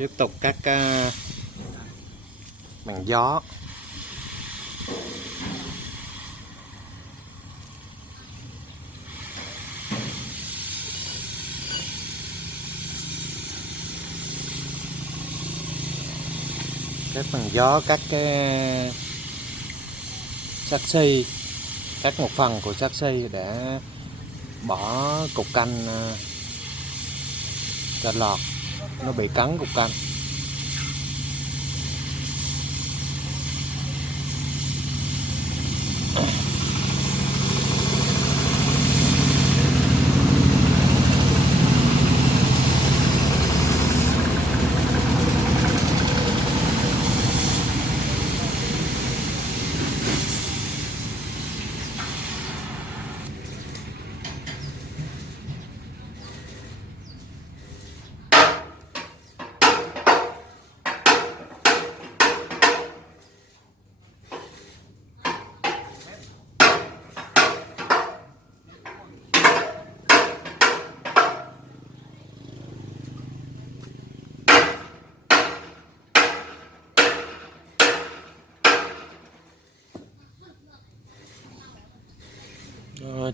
Tiếp tục các màn gió. Các màn gió, các cái saxi, các một phần của saxi để bỏ cục canh cho lọt, nó bị cắn cục canh.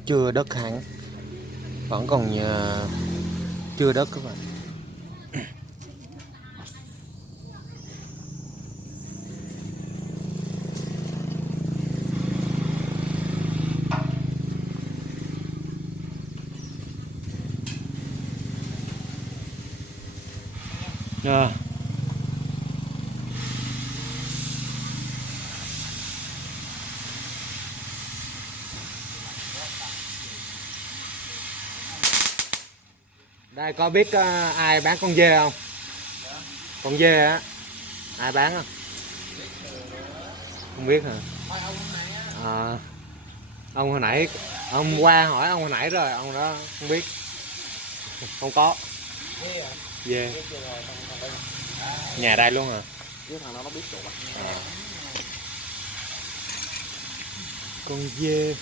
Chưa đất hẳn, vẫn còn chưa đất các bạn. Đây có biết ai bán con dê không? Con dê á, ai bán không? Không biết hả? Ông hồi nãy, ông qua hỏi ông hồi nãy rồi, ông đó không biết. Không có. Dê. Nhà đây luôn hả? Con dê.